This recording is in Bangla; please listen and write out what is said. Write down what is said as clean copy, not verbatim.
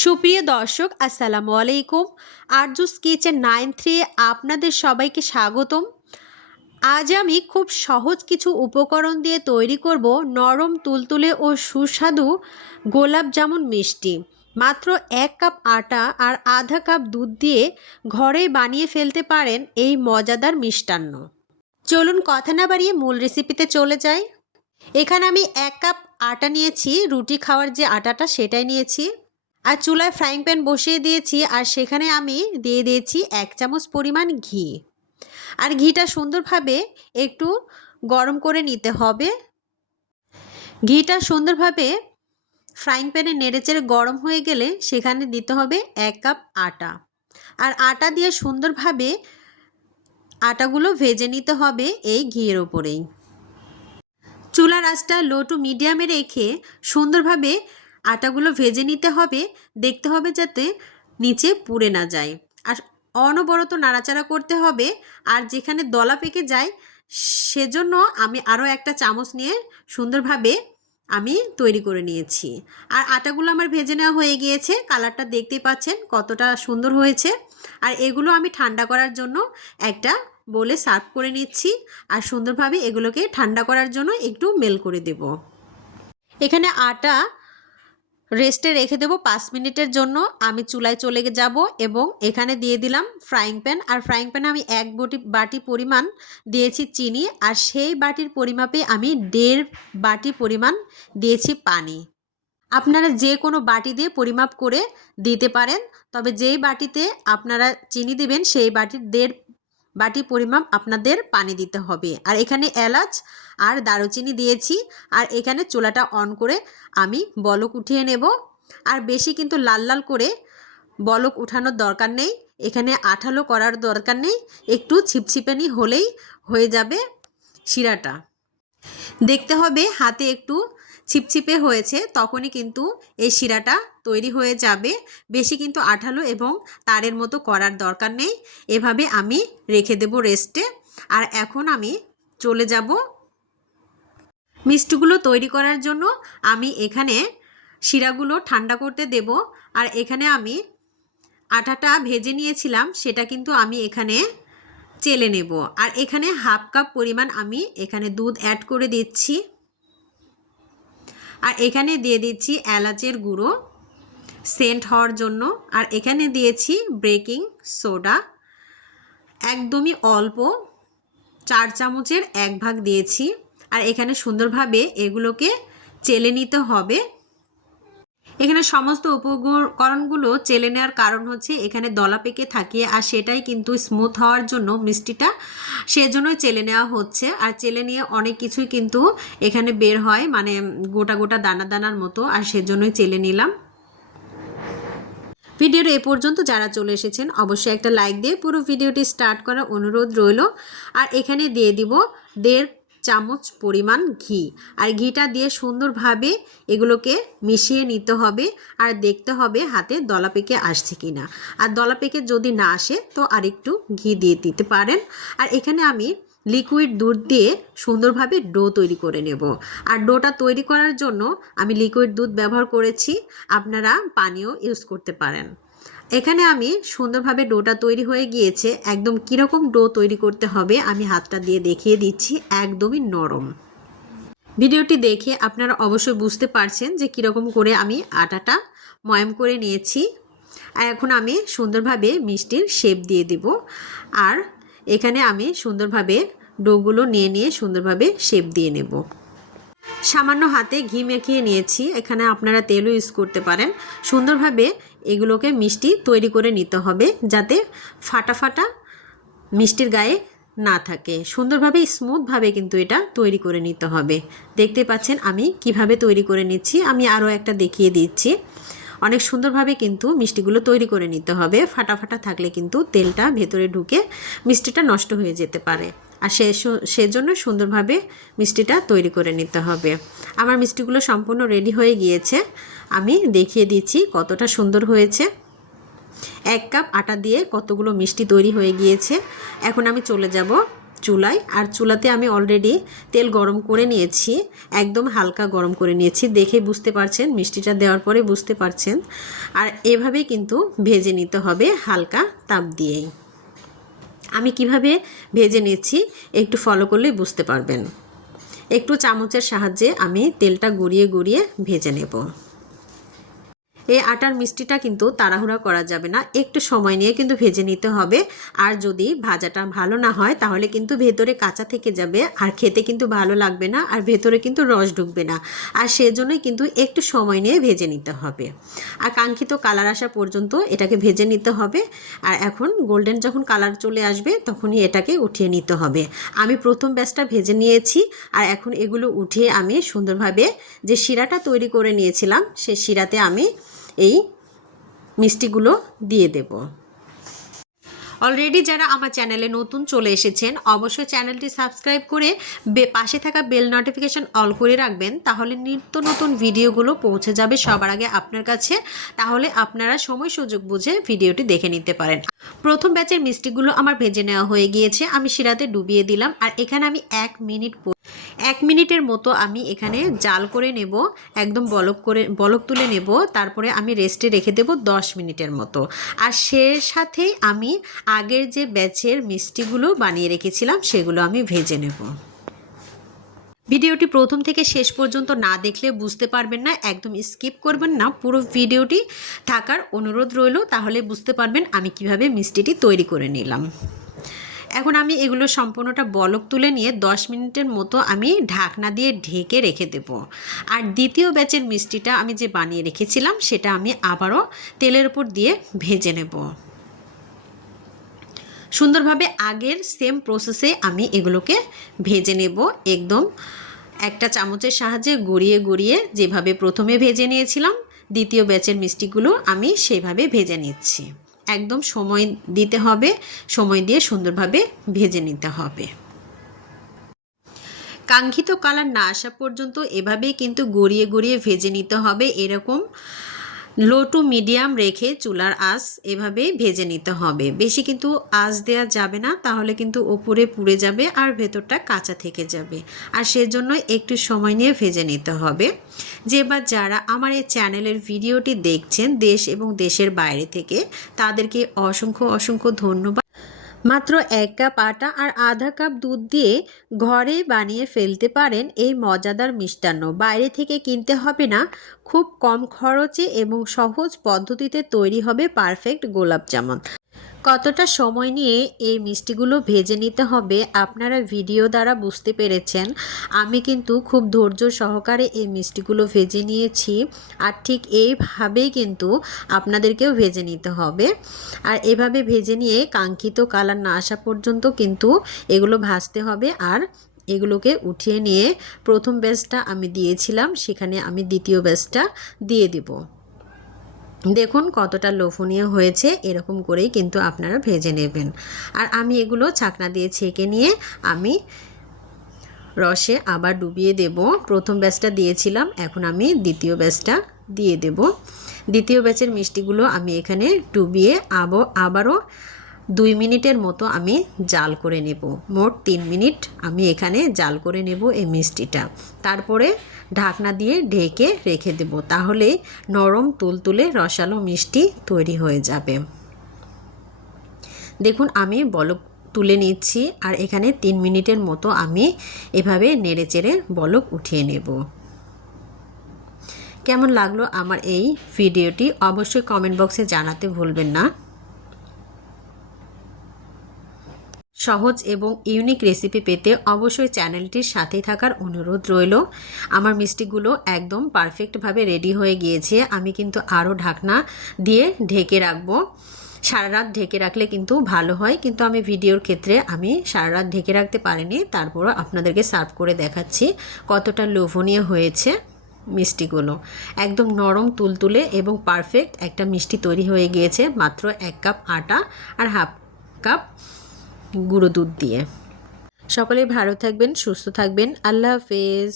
সুপ্রিয় দর্শক আসসালামু আলাইকুম। আরজুস কিচেন 93 আপনাদের সবাইকে স্বাগতম। আজ আমি খুব সহজ কিছু উপকরণ দিয়ে তৈরি করব নরম তুলতুলে ও সুস্বাদু গোলাপ জামুন মিষ্টি। মাত্র 1 কাপ আটা আর আধা কাপ দুধ দিয়ে ঘরেই বানিয়ে ফেলতে পারেন এই মজাদার মিষ্টান্ন। চলুন কথা না বাড়িয়ে মূল রেসিপিতে চলে যাই। এখানে আমি 1 কাপ আটা নিয়েছি, রুটি খাওয়ার যে আটাটা সেটাই নিয়েছি। আর চুলায় ফ্রাইং প্যান বসিয়ে দিয়েছি আর সেখানে আমি দিয়ে দিয়েছি 1 চামচ পরিমাণ ঘি। আর ঘিটা সুন্দরভাবে একটু গরম করে নিতে হবে। ঘিটা সুন্দরভাবে ফ্রাইং প্যানে নেড়েচেড়ে গরম হয়ে গেলে সেখানে দিতে হবে 1 কাপ আটা। আর আটা দিয়ে সুন্দরভাবে আটাগুলো ভেজে নিতে হবে এই ঘিয়ের ওপরেই। চুলার আঁচটা লো টু মিডিয়ামে রেখে সুন্দরভাবে আটাগুলো ভেজে নিতে হবে। দেখতে হবে যাতে নিচে পুড়ে না যায়, আর অনবরত নাড়াচাড়া করতে হবে। আর যেখানে দলা পেকে যায় সেজন্য আমি আরও 1টা চামচ নিয়ে সুন্দরভাবে আমি তৈরি করে নিয়েছি। আর আটাগুলো আমার ভেজে নেওয়া হয়ে গিয়েছে, কালারটা দেখতেই পাচ্ছেন কতটা সুন্দর হয়েছে। আর এগুলো আমি ঠান্ডা করার জন্য একটা বলে সার্ভ করে নিচ্ছি। আর সুন্দরভাবে এগুলোকে ঠান্ডা করার জন্য একটু মেল করে দেব। এখানে আটা রেস্টে রেখে দেবো 5 মিনিটের জন্য। আমি চুলায় চলে যাব এবং এখানে দিয়ে দিলাম ফ্রাইং প্যান। আর ফ্রাইং প্যানে আমি 1 বাটি পরিমাণ দিয়েছি চিনি, আর সেই বাটির পরিমাপে আমি 1.5 বাটি পরিমাণ দিয়েছি পানি। আপনারা যে কোনো বাটি দিয়ে পরিমাপ করে দিতে পারেন, তবে যেই বাটিতে আপনারা চিনি দেবেন সেই বাটির 1.5 বাটি পরিমাপ আপনাদের পানি দিতে হবে। আর এখানে এলাচ আর দারুচিনি দিয়েছি। আর এখানে চুলাটা অন করে আমি বলক উঠিয়ে নেব। আর বেশি কিন্তু লাল লাল করে বলক উঠানোর দরকার নেই, এখানে আঠালো করার দরকার নেই, একটু ছিপছিপানি হলেই হয়ে যাবে শিরাটা। দেখতে হবে হাতে একটু ছিপছিপে হয়েছে, তখনই কিন্তু এই শিরাটা তৈরি হয়ে যাবে। বেশি কিন্তু আঠালো এবং তারের মতো করার দরকার নেই। এভাবে আমি রেখে দেব রেস্টে। আর এখন আমি চলে যাব মিষ্টিগুলো তৈরি করার জন্য। আমি এখানে শিরাগুলো ঠান্ডা করতে দেব। আর এখানে আমি আটাটা ভেজে নিয়েছিলাম সেটা কিন্তু আমি এখানে চেলে নেব। আর এখানে 1/2 কাপ পরিমাণ আমি এখানে দুধ অ্যাড করে দিচ্ছি। আর এখানে দিয়ে দিচ্ছি এলাচের গুঁড়ো সেন্ট হওয়ার জন্য। আর এখানে দিয়েছি বেকিং সোডা একদমই অল্প, 4 চামচের 1 ভাগ দিয়েছি। আর এখানে সুন্দরভাবে এগুলোকে চেলে নিতে হবে। এখানে সমস্ত উপকরণগুলো চেলে নেওয়ার কারণ হচ্ছে এখানে দলা পেকে থাকে, আর সেটাই কিন্তু স্মুথ হওয়ার জন্য মিষ্টিটা, সেজন্যই চেলে নেওয়া হচ্ছে। আর চেলে নিয়ে অনেক কিছুই কিন্তু এখানে বের হয়, মানে গোটা গোটা দানা দানার মতো, আর সেজন্যই চেলে নিলাম। ভিডিওর এ পর্যন্ত যারা চলে এসেছেন অবশ্যই একটা লাইক দিয়ে পুরো ভিডিওটি স্টার্ট করার অনুরোধ রইল। আর এখানে দিয়ে দিব 1.5 চামচ পরিমাণ ঘি। আর ঘিটা দিয়ে সুন্দরভাবে এগুলোকে মিশিয়ে নিতে হবে। আর দেখতে হবে হাতে দলা পেকে আসছে কিনা। আর দলা পেকে যদি না আসে তো আরেকটু ঘি দিয়ে দিতে পারেন। আর এখানে আমি লিকুইড দুধ দিয়ে সুন্দরভাবে ডো তৈরি করে নেব। আর ডোটা তৈরি করার জন্য আমি লিকুইড দুধ ব্যবহার করেছি, আপনারা পানিও ইউজ করতে পারেন। এখানে আমি সুন্দরভাবে ডোটা তৈরি হয়ে গিয়েছে। একদম কীরকম ডো তৈরি করতে হবে আমি হাতটা দিয়ে দেখিয়ে দিচ্ছি, একদমই নরম। ভিডিওটি দেখে আপনারা অবশ্যই বুঝতে পারছেন যে কীরকম করে আমি আটাটা ময়াম করে নিয়েছি। আর এখন আমি সুন্দরভাবে মিষ্টির শেপ দিয়ে দিব। আর এখানে আমি সুন্দরভাবে ডোগুলো নিয়ে সুন্দরভাবে শেপ দিয়ে নেব। সামান্য হাতে ঘি মেখিয়ে নিয়েছি, এখানে আপনারা তেলও ইউজ করতে পারেন। সুন্দরভাবে এগুলোকে মিষ্টি তৈরি করে নিতে হবে যাতে ফাটা ফাটা মিষ্টির গায়ে না থাকে। সুন্দরভাবে স্মুথভাবে কিন্তু এটা তৈরি করে নিতে হবে। দেখতে পাচ্ছেন আমি কিভাবে তৈরি করে নিচ্ছি, আমি আরও একটা দেখিয়ে দিচ্ছি। অনেক সুন্দরভাবে কিন্তু মিষ্টিগুলো তৈরি করে নিতে হবে। ফাটা ফাটা থাকলে কিন্তু তেলটা ভেতরে ঢুকে মিষ্টিটা নষ্ট হয়ে যেতে পারে। আর সেজন্য সুন্দরভাবে মিষ্টিটা তৈরি করে নিতে হবে। আমার মিষ্টিগুলো সম্পূর্ণ রেডি হয়ে গিয়েছে, আমি দেখিয়ে দিচ্ছি কতটা সুন্দর হয়েছে। 1 কাপ আটা দিয়ে কতগুলো মিষ্টি তৈরি হয়ে গিয়েছে। এখন আমি চলে যাব চুলায়। আর চুলাতে আমি অলরেডি তেল গরম করে নিয়েছি, একদম হালকা গরম করে নিয়েছি। দেখে বুঝতে পারছেন, মিষ্টিটা দেওয়ার পরে বুঝতে পারছেন। আর এভাবেই কিন্তু ভেজে নিতে হবে হালকা তাপ দিয়েই। আমি কিভাবে ভেজে নিচ্ছি একটু ফলো করলে বুঝতে পারবেন। একটু চামচের সাহায্যে আমি তেলটা গড়িয়ে গড়িয়ে ভেজে নেব। এই আটার মিষ্টিটা কিন্তু তাড়াহুড়া করা যাবে না, একটু সময় নিয়ে কিন্তু ভেজে নিতে হবে। আর যদি ভাজাটা ভালো না হয় তাহলে কিন্তু ভেতরে কাঁচা থেকে যাবে, আর খেতে কিন্তু ভালো লাগবে না, আর ভেতরে কিন্তু রস ঢুকবে না। আর সেজন্যই কিন্তু একটু সময় নিয়ে ভেজে নিতে হবে। আর কাঙ্ক্ষিত কালার আসা পর্যন্ত এটাকে ভেজে নিতে হবে। আর এখন গোল্ডেন যখন কালার চলে আসবে তখনই এটাকে উঠিয়ে নিতে হবে। আমি প্রথম ব্যাচটা ভেজে নিয়েছি, আর এখন এগুলো উঠিয়ে আমি সুন্দরভাবে যে শিরাটা তৈরি করে নিয়েছিলাম সেই শিরাতে আমি এই মিষ্টিগুলো দিয়ে দেব। অলরেডি যারা আমার চ্যানেলে নতুন চলে এসেছেন অবশ্যই চ্যানেলটি সাবস্ক্রাইব করে পাশে থাকা বেল নোটিফিকেশন অল করে রাখবেন, তাহলে নিত্য নতুন ভিডিওগুলো পৌঁছে যাবে সবার আগে আপনার কাছে। তাহলে আপনারা সময় সুযোগ বুঝে ভিডিওটি দেখে নিতে পারেন। প্রথম ব্যাচের মিষ্টিগুলো আমার ভেজে নেওয়া হয়ে গিয়েছে, আমি শিরাতে ডুবিয়ে দিলাম। আর এখানে আমি 1 মিনিটের মতো আমি এখানে জাল করে নেব, একদম বলক তুলে নেব। তারপরে আমি রেস্টে রেখে দেব 10 মিনিটের মতো। আর সে সাথেই আমি আগের যে ব্যাচের মিষ্টিগুলো বানিয়ে রেখেছিলাম সেগুলো আমি ভেজে নেব। ভিডিওটি প্রথম থেকে শেষ পর্যন্ত না দেখলে বুঝতে পারবেন না, একদম স্কিপ করবেন না, পুরো ভিডিওটি থাকার অনুরোধ রইল, তাহলে বুঝতে পারবেন আমি কিভাবে মিষ্টিটি তৈরি করে নিলাম। এখন আমি এগুলো সম্পূর্ণটা বলক তুলে নিয়ে 10 মিনিটের মতো আমি ঢাকনা দিয়ে ঢেকে রেখে দেব। আর দ্বিতীয় ব্যাচের মিষ্টিটা আমি যে বানিয়ে রেখেছিলাম সেটা আমি আবারও তেলের উপর দিয়ে ভেজে নেব সুন্দরভাবে। আগের সেম প্রসেসে আমি এগুলোকে ভেজে নেব, একদম একটা চামচের সাহায্যে গড়িয়ে গড়িয়ে যেভাবে প্রথমে ভেজে নিয়েছিলাম দ্বিতীয় ব্যাচের মিষ্টিগুলো আমি সেভাবে ভেজে নিচ্ছি। একদম সময় দিতে হবে, সময় দিয়ে সুন্দরভাবে ভেজে নিতে হবে। কাঙ্ক্ষিত কালার না আসা পর্যন্ত এভাবেই কিন্তু গড়িয়ে গড়িয়ে ভেজে নিতে হবে। এরকম লো টু মিডিয়াম রেখে চুলার আঁচ এভাবেই ভেজে নিতে হবে। বেশি কিন্তু আঁচ দেওয়া যাবে না, তাহলে কিন্তু ওপরে পুড়ে যাবে আর ভেতরটা কাঁচা থেকে যাবে। আর সেজন্য একটু সময় নিয়ে ভেজে নিতে হবে। যারা আমার এই চ্যানেলের ভিডিওটি দেখছেন দেশ এবং দেশের বাইরে থেকে, তাদেরকে অসংখ্য অসংখ্য ধন্যবাদ। মাত্র 1 কাপ আটা আর আধা কাপ দুধ দিয়ে ঘরে বানিয়ে ফেলতে পারেন এই মজাদার মিষ্টান্ন। বাইরে থেকে কিনতে হবে না, খুব কম খরচে এবং সহজ পদ্ধতিতে তৈরি হবে পারফেক্ট গোলাপ জামুন। কতটা সময় নিয়ে এই মিষ্টিগুলো ভেজে নিতে হবে আপনারা ভিডিও দ্বারা বুঝতে পেরেছেন। আমি কিন্তু খুব ধৈর্য সহকারে এই মিষ্টিগুলো ভেজে নিয়েছি, আর ঠিক এইভাবেই কিন্তু আপনাদেরকেও ভেজে নিতে হবে। আর এভাবে ভেজে নিয়ে কাঙ্ক্ষিত কালার না আসা পর্যন্ত কিন্তু এগুলো ভাজতে হবে। আর এগুলোকে উঠিয়ে নিয়ে প্রথম ব্যাচটা আমি দিয়েছিলাম সেখানে আমি দ্বিতীয় ব্যাচটা দিয়ে দেব। দেখুন কতটা লোভনীয় হয়েছে, এরকম করেই কিন্তু আপনারা ভেজে নেবেন। আর আমি এগুলো ছাকনা দিয়ে ছেঁকে নিয়ে আমি রসে আবার ডুবিয়ে দেব। প্রথম ব্যাচটা দিয়েছিলাম, এখন আমি দ্বিতীয় ব্যাচটা দিয়ে দেব। দ্বিতীয় ব্যাচের মিষ্টিগুলো আমি এখানে ডুবিয়ে আবারও 2 মিনিটের মতো আমি জাল করে নেব। মোট 3 মিনিট আমি এখানে জাল করে নেব এই মিষ্টিটা। তারপরে ঢাকনা দিয়ে ঢেকে রেখে দেব, তাহলে নরম তুলতুলে রসালো মিষ্টি তৈরি হয়ে যাবে। দেখুন আমি বলক তুলে নিচ্ছি, আর এখানে 3 মিনিটের মতো আমি এভাবে নেড়েচেড়ে বলক উঠিয়ে নেব। কেমন লাগলো আমার এই ভিডিওটি অবশ্যই কমেন্ট বক্সে জানাতে ভুলবেন না। সহজ এবং ইউনিক রেসিপি পেতে অবশ্যই চ্যানেলটির সাথে থাকার অনুরোধ রইল। আমার মিষ্টিগুলো একদম পারফেক্টভাবে রেডি হয়ে গিয়েছে। আমি কিন্তু আরও ঢাকনা দিয়ে ঢেকে রাখবো। সারা রাত ঢেকে রাখলে কিন্তু ভালো হয়, কিন্তু আমি ভিডিওর ক্ষেত্রে আমি সারা রাত ঢেকে রাখতে পারিনি। তারপরও আপনাদেরকে সার্ভ করে দেখাচ্ছি কতটা লোভনীয় হয়েছে মিষ্টিগুলো। একদম নরম তুলতুলে এবং পারফেক্ট একটা মিষ্টি তৈরি হয়ে গিয়েছে মাত্র 1 কাপ আটা আর হাফ কাপ গুঁড়ো দুধ দিয়ে। সকলেই ভালো থাকবেন, সুস্থ থাকবেন। আল্লাহ হাফেজ।